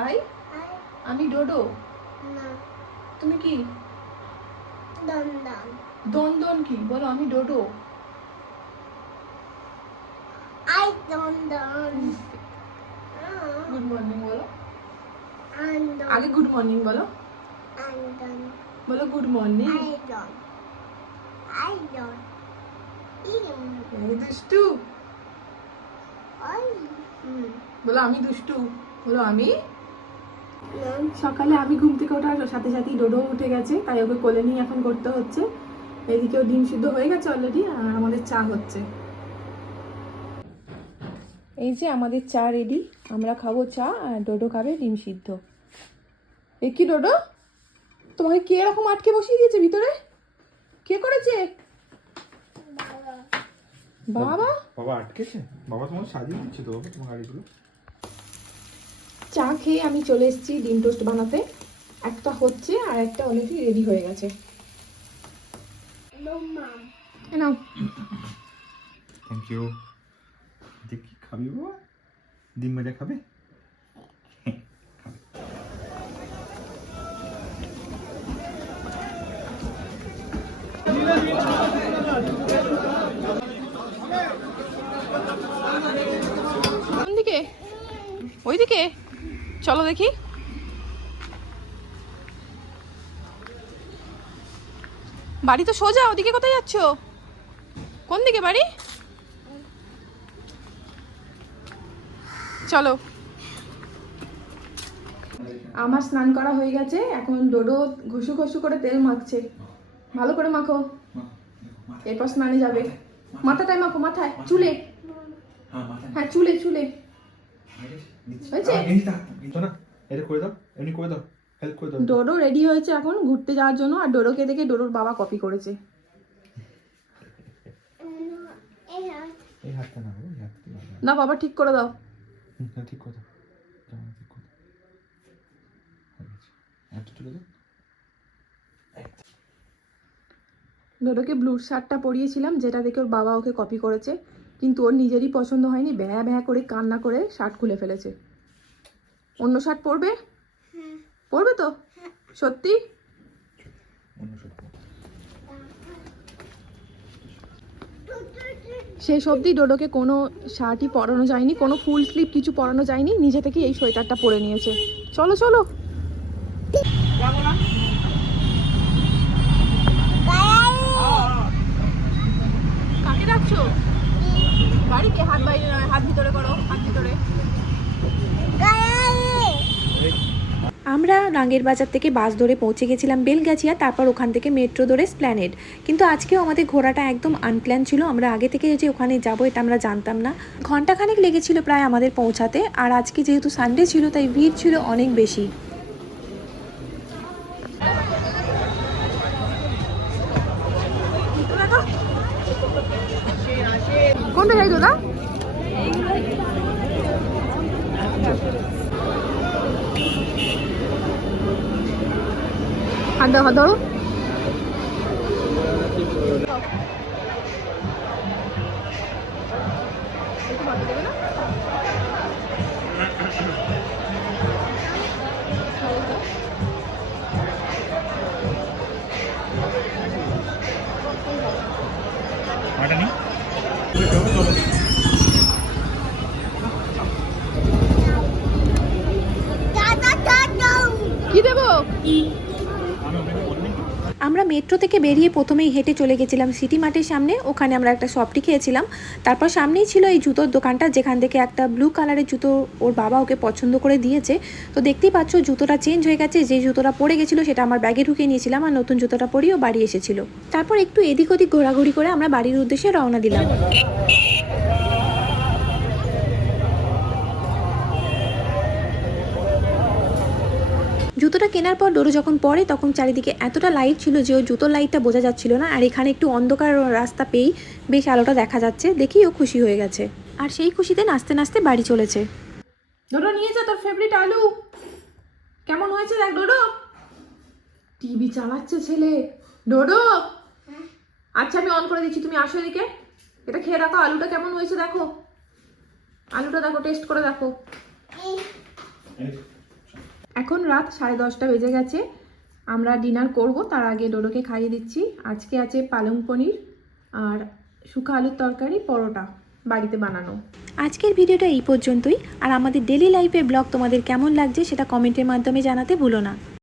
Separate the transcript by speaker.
Speaker 1: High আমি ডোডো।
Speaker 2: না।
Speaker 1: তুমি কি?
Speaker 2: দন্দন।
Speaker 1: কি? বলো আমি ডোডো।
Speaker 2: আই দন্দন।
Speaker 1: গুড মর্নিং বলো। আগে গুড মর্নিং বলো। বলো গুড মর্নিং
Speaker 2: আই দন। আই দন।
Speaker 1: দুষ্টু।
Speaker 2: আই
Speaker 1: বলো আমি দুষ্টু। বলো আমি? সকালে আমি ঘুম থেকে ওঠার সাথে সাথেই ডোডো উঠে গেছে তাই ওকে কোলে নিয়ে এখন করতে হচ্ছে। এদিকেও ডিম সিদ্ধ হয়ে গেছে অলরেডি আর আমাদের চা হচ্ছে। এই যে আমাদের চা রেডি আমরা খাব চা আর ডোডো খাবে ডিম সিদ্ধ। এ কি ডোডো? তোমাকে কে এরকম আটকে বসিয়ে দিয়েছে ভিতরে? কে করেছে? বাবা।
Speaker 3: বাবা? আটকেছে? বাবা তোমার সাজিয়ে দিচ্ছে তো তোমার গাড়িগুলো।
Speaker 1: চা খেয়ে আমি চলে এসেছি ডিম টোস্ট বানাতে। একটা হচ্ছে আর একটা অলরেডি রেডি হয়ে গেছে। নাও।
Speaker 3: থ্যাংক ইউ দেখি খাবি বাবা? ডিম মেরে খাবে?
Speaker 1: ওইদিকে? চলো দেখি। বাড়ি তো সোজা ওদিকে কোথায় যাচ্ছ? কোন দিকে বাড়ি? চলো। আমার স্নান করা হয়ে গেছে এখন ডোডো ঘুষু ঘুষু করে তেল মাখছে। ভালো করে মাখো। এরপর স্নানে যাবে। মাথাটায় মাখো মাথায় চুলে। হ্যাঁ চুলে চুলে?
Speaker 3: না এটা করে দাও এমনি করে দাও হেল্প করে দাও।
Speaker 1: ডোডো রেডি হয়েছে এখন ঘুরতে যাওয়ার জন্য আর ডোডোকে দেখে ডোডোর বাবা কপি করেছে।
Speaker 3: না বাবা,
Speaker 1: ঠিক করে দাও।
Speaker 3: ঠিক করে দাও। ঠিক করে দাও।
Speaker 1: ডোডোকে ব্লুর শার্টটা পরিয়েছিলাম যেটা দেখে ওর বাবা ওকে কপি করেছে। কিন্তু ওর নিজেরই পছন্দ হয়নি ভ্যা ভ্যা করে কান্না করে শার্ট খুলে ফেলেছে। অন্য শার্ট পরবে?
Speaker 2: হ্যাঁ।
Speaker 1: পরবে তো? সত্যি?
Speaker 3: অন্য সত্যি
Speaker 1: শেষ অবধি ডোডোকে কোনো শার্টই পরানো যায়নি কোনো ফুল স্লিভ কিছু পরানো যায়নি নিজে থেকে এই সোয়েটারটা পরে নিয়েছে। চলো চলো। কাকে ডাকছো? হাত বাইরে নয়, হাত ভিতরে করো, হাত ভিতরে।
Speaker 4: আমরা রাঙ্গের বাজার থেকে বাস ধরে পৌঁছে গেছিলাম বেলগাছিয়া, তারপর ওখান থেকে মেট্রো ধরে স্প্ল্যানেড। কিন্তু আজকেও আমাদের ঘোরাটা একদম আনপ্ল্যান ছিল, আমরা আগে থেকে যে ওখানে যাব এটা আমরা জানতাম না। ঘন্টাখানেক লেগেছিল প্রায় আমাদের পৌঁছাতে, আর আজকে যেহেতু সানডে ছিল, তাই ভিড় ছিল অনেক বেশি।
Speaker 1: কোনটা যাই দাদা হাত দাও হাত ধরো
Speaker 3: মাটা
Speaker 4: মেট্রো থেকে বেরিয়ে প্রথমেই হেঁটে চলে গেছিলাম সিটি মার্টের সামনে। ওখানে আমরা একটা শপটি খেয়েছিলাম। তারপর সামনেই ছিল এই জুতোর দোকানটা, যেখান থেকে একটা ব্লু কালারের জুতো ওর বাবা ওকে পছন্দ করে দিয়েছে। তো দেখতেই পাচ্ছ, জুতোটা চেঞ্জ হয়ে গেছে। যে জুতোটা পরে গেছিল সেটা আমার ব্যাগে ঢুকিয়ে নিয়েছিলাম আর নতুন জুতোটা পরেও বাড়ি এসেছিল। তারপর একটু এদিক ওদিক ঘোরাঘুরি করে আমরা বাড়ির উদ্দেশ্যে রওনা দিলাম। জুতোটা কেনার পর ডোরো যখন পরে তখন চারিদিকে এতটা লাইট ছিল যে ও জুতোর লাইটটা বোঝা যাচ্ছিল না। আর এখানে একটু অন্ধকার রাস্তা পেয়েই বেশ আলোটা দেখা যাচ্ছে। দেখেই ও খুশি হয়ে গেছে। আর সেই খুশিতে নাচতে নাচতে বাড়ি চলেছে।
Speaker 1: ডোডো নিয়ে যা তোর ফেভারিট আলু। কেমন হয়েছে দেখ ডোডো টিভি চালাচ্ছে ছেলে। ডোডো আচ্ছা আমি অন করে দিচ্ছি। তুমি আসো এদিকে। এটা খেয়ে দেখো আলুটা কেমন হয়েছে দেখো। আলুটা দেখো টেস্ট করে দেখো। এখন রাত সাড়ে দশটা বেজে গেছে। আমরা ডিনার করব, তার আগে ডোডোকে খাইয়ে দিচ্ছি। আজকে আছে পালং পনির আর শুকা আলুর তরকারি, পরোটা বাড়িতে বানানো।
Speaker 4: আজকের ভিডিওটা এই পর্যন্তই। আর আমাদের ডেলি লাইফের ব্লগ তোমাদের কেমন লাগছে সেটা কমেন্টের মাধ্যমে জানাতে ভুলো না।